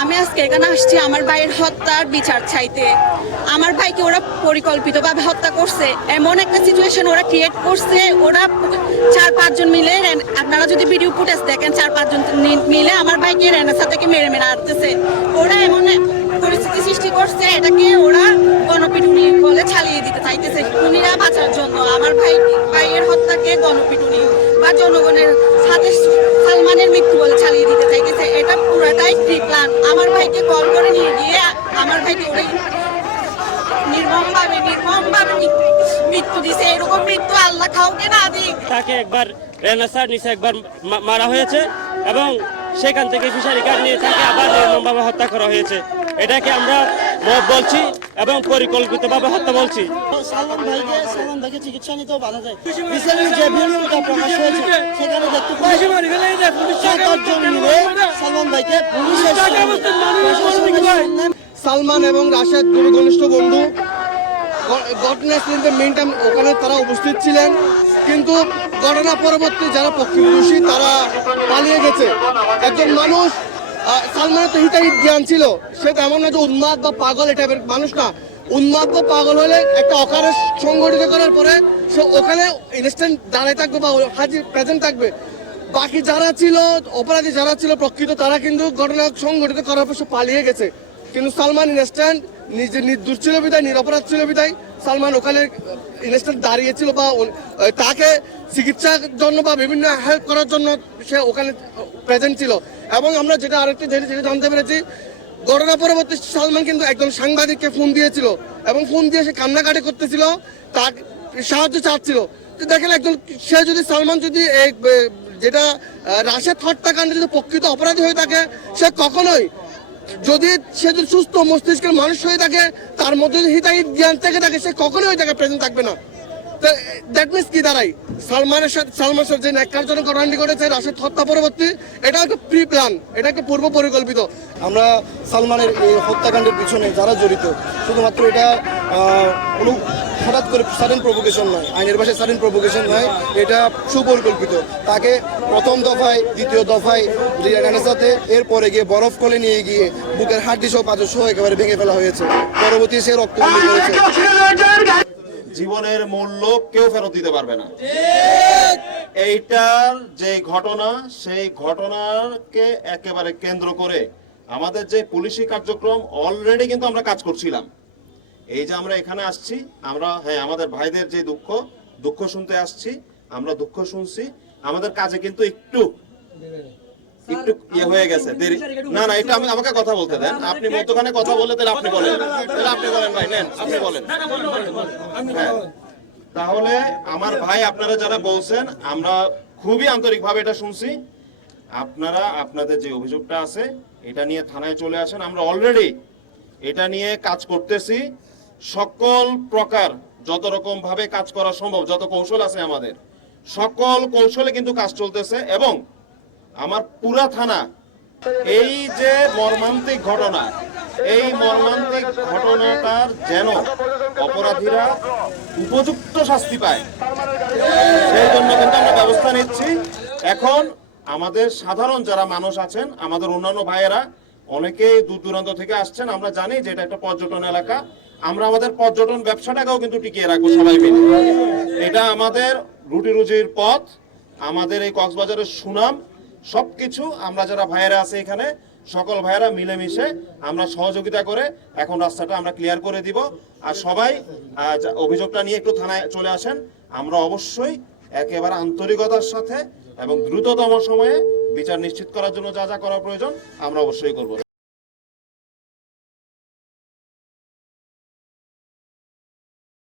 আমি আজকে এখানে আসছি আমার ভাইয়ের হত্যার বিচার চাইতে। আমার ভাইকে ওরা পরিকল্পিতভাবে হত্যা করছে, এমন একটা সিচুয়েশন ওরা ক্রিয়েট করছে। ওরা 4-5 জন মিলে, আপনারা যদি ভিডিও ফুটেজ দেখেন, 4-5 জন মিলে আমার ভাইকে রেনেসা থেকে মেরে মেরে আসতেছে। ওরা এমন পরিস্থিতি সৃষ্টি করছে, এটাকে ওরা গণপিটুনি বলে চালিয়ে দিতে চাইতেছে খুনিরা বাঁচার জন্য। আমার ভাইয়ের হত্যাকে গণপিটুনি বা জনগণের সাথে সালমানের মৃত্যু বলে চালিয়ে দিতে চাইতেছে। এটা পুরাটাই প্রি প্ল্যান। আমার ভাইকে কল করে নিয়ে গিয়ে আমার ভাইকে ওই নির্মমভাবে মৃত্যু দিছে। এরকম মৃত্যু আল্লাহ কাউকে না দিক। তাকে একবার রেনেসার নিচে একবার মারা হয়েছে এবং সেখান থেকে ফিশারি কার্ড নিয়ে তাকে আবার নির্মমভাবে হত্যা করা হয়েছে। এটাকে আমরা মত বলছি এবং পরিকল্পিতভাবে হত্যা বলছি। সালমান ভাইকে চিকিৎসা নিতেও বাধা দেয়। রিসেন্টলি যে ভিডিওটা প্রকাশ হয়েছে সেখানে দেখতে পাচ্ছি 7-8 জন মিলে সালমান ভাইকে পুলিশের সালমান এবং রাশেদ দুই ঘনিষ্ঠ বন্ধু। ঘটনাস্থলীতে মেইন টাইম ওখানে তারা উপস্থিত ছিলেন, কিন্তু ঘটনা পরবর্তী যারা প্রত্যক্ষদর্শী তারা পালিয়ে গেছে। একজন মানুষ, সালমানের তো হিতাহিত জ্ঞান ছিল, সে তো এমন না যে উন্মাদ বা পাগল এই টাইপের মানুষ না। উন্মাদ বা পাগল হলে একটা অকারে সংগঠিত করার পরে সে ওখানে ইনস্ট্যান্ট দাঁড়ায় থাকবে বা হাজির প্রেজেন্ট থাকবে। বাকি যারা ছিল অপরাধী, যারা ছিল প্রকৃত, তারা কিন্তু ঘটনা সংগঠিত করার পর সে পালিয়ে গেছে। কিন্তু সালমান ইনস্ট্যান্ট নিজে নির্দোষ ছিল বিদায়, নিরপরাধ ছিল বিদায় সালমান ওখানে ইনস্ট্যান্ট দাঁড়িয়েছিল বা তাকে চিকিৎসার জন্য বা বিভিন্ন হেল্প করার জন্য সে ওখানে প্রেজেন্ট ছিল। এবং আমরা যেটা আরেকটা যেটা জানতে পেরেছি, ঘটনা পরবর্তী সালমান কিন্তু একজন সাংবাদিককে ফোন দিয়েছিল এবং ফোন দিয়ে সে কান্নাকাটি করতেছিল, তার সাহায্য চাচ্ছিল। দেখেন, একজন সে যদি সালমান যদি যেটা রাশেদ হত্যাকাণ্ডে যদি প্রকৃত অপরাধী হয়ে থাকে, সে কখনোই যদি সুস্থ মস্তিষ্কের মানুষ হয়ে থাকে, তার মধ্যে হিতাহিত জ্ঞান থেকে থাকে, সে কখনোই ওই জায়গায় প্রেজেন্ট থাকবে না। দ্যাট মিনস কি দাঁড়ায়, সালমানের সাথে যে ন্যাক্কারজনক ঘটনাটি ঘটেছে রাশেদ হত্যা পরবর্তী, এটা একটা প্রি প্ল্যান, এটা একটা পূর্ব পরিকল্পিত। আমরা সালমানের এই হত্যাকাণ্ডের পিছনে যারা জড়িত, শুধুমাত্র এটা কোনো হঠাৎ করে সাডেন প্রভোকেশন নয়, আইনের ভাষায় সাডেন প্রভোকেশন নয়, এটা সুপরিকল্পিত। তাকে প্রথম দফায়, দ্বিতীয় দফায় রেনেসাতে, এরপরে গিয়ে বরফ কলে নিয়ে গিয়ে বুকের হাড্ডি সহ পাঁচশ একেবারে ভেঙে ফেলা হয়েছে। পরবর্তী সে রক্তবন্দি করেছে। জীবনের মূল্য কেউ ফেরত দিতে পারবে না। এইটার যে ঘটনা, সেই ঘটনাকে একেবারে কেন্দ্র করে আমাদের যে পুলিশি কার্যক্রম অলরেডি কিন্তু আমরা কাজ করছিলাম। এই যে আমরা এখানে আসছি, আমরা আমাদের ভাইদের যে দুঃখ শুনতে আসছি, আমরা দুঃখ শুনছি। আমাদের কাজে কিন্তু একটু ইয়ে হয়ে গেছে, দেরি না এটা আমাকে কথা বলতে দেন। আপনি মধ্যখানে কথা বলে তাহলে আপনি বলেন ভাই, নেন আপনি বলেন। তাহলে আমার ভাই, আপনারা যারা বলছেন, আমরা খুবই আন্তরিকভাবে এটা শুনছি। আপনারা আপনাদের যে অভিযোগটা আছে এটা নিয়ে থানায় চলে আসেন। আমরা অলরেডি এটা নিয়ে কাজ করতেছি। সকল প্রকার যত রকম ভাবে কাজ করা সম্ভব, যত কৌশল আছে আমাদের, সকল কৌশলে কিন্তু কাজ চলতেছে। এবং আমার পুরা থানা এই যে মর্মান্তিক ঘটনা, এই মর্মান্তিক ঘটনাটার যেন অপরাধীরা উপযুক্ত শাস্তি পায়, সেই জন্য কিন্তু আমরা ব্যবস্থা নিচ্ছি। এখন আমাদের সাধারণ যারা মানুষ আছেন, আমাদের অন্যান্য ভাইয়েরা অনেকেই দূর দূরান্ত থেকে আসছেন। আমরা জানি যে এটা একটা পর্যটন এলাকা, আমরা আমাদের পর্যটন ব্যবসাটাকেও কিন্তু টিকিয়ে রাখবো সবাই মিলে। এটা আমাদের রুটি রুজির পথ, আমাদের এই কক্সবাজারের সুনাম, সবকিছু আমরা যারা ভাইয়েরা আছে এখানে, সকল ভাইয়েরা মিলেমিশে আমরা সহযোগিতা করে এখন রাস্তাটা আমরা ক্লিয়ার করে দিব। আর সবাই অভিযোগটা নিয়ে একটু থানায় চলে আসেন। আমরা অবশ্যই একেবারে আন্তরিকতার সাথে এবং দ্রুততম সময়ে বিচার নিশ্চিত করার জন্য যা যা করা প্রয়োজন আমরা অবশ্যই করব।